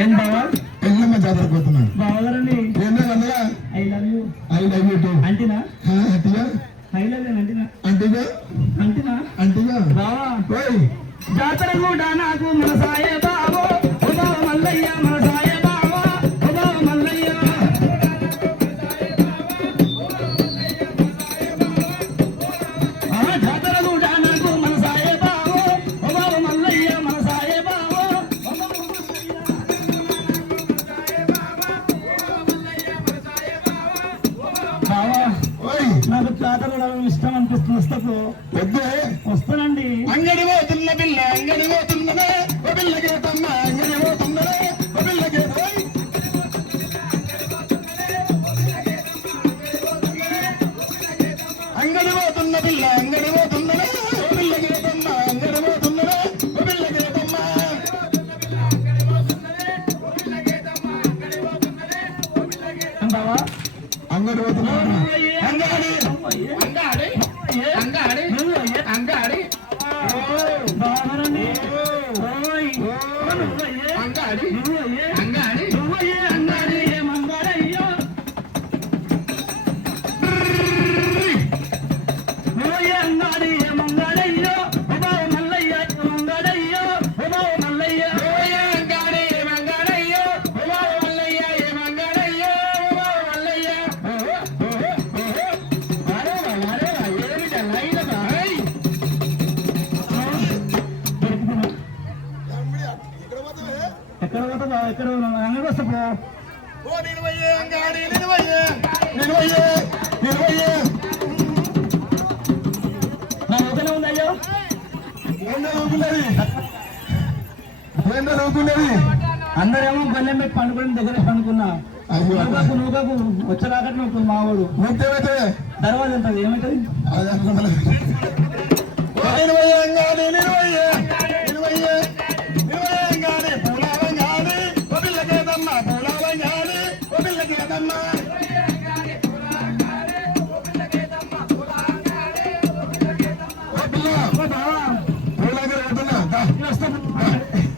ఏందో అన్నగా I love you I love you too అంటినా? అంటిగా ఐ లవ్ యూ అంటినా? అంటిగా అంటినా? అంటిగా బావా. ఓయ్. జాతర కూడా నాకు మన సాయ నాకు జాతర ఇష్టం అనిపిస్తుంది. వస్తకు. వస్తానండి. అంగడి పోతున్న పిల్ల అంగడి పోతున్నదే. ఓ పిల్లకే తమ్మ అంగడి పోతున్నదే. ఓ పిల్లకే ఓయ్. అంగడి పోతున్న పిల్ల అంగడి పోతున్నదే. ఓ అంగడి పోతున్నదే. బావా అంగడి పోతున్నా అంగడి అంగాడి అంగాడి అంగాడి ఎక్కడ అంగాడి నా ఏందో ఏందో అందరేమో బల్లెం పెట్టి పండుకుని దగ్గర పండుకున్నా నూకకు నువ్వుకు నువ్వు మావాడు తర్వాత ఏమవుతుంది ఏమవుతుంది I'm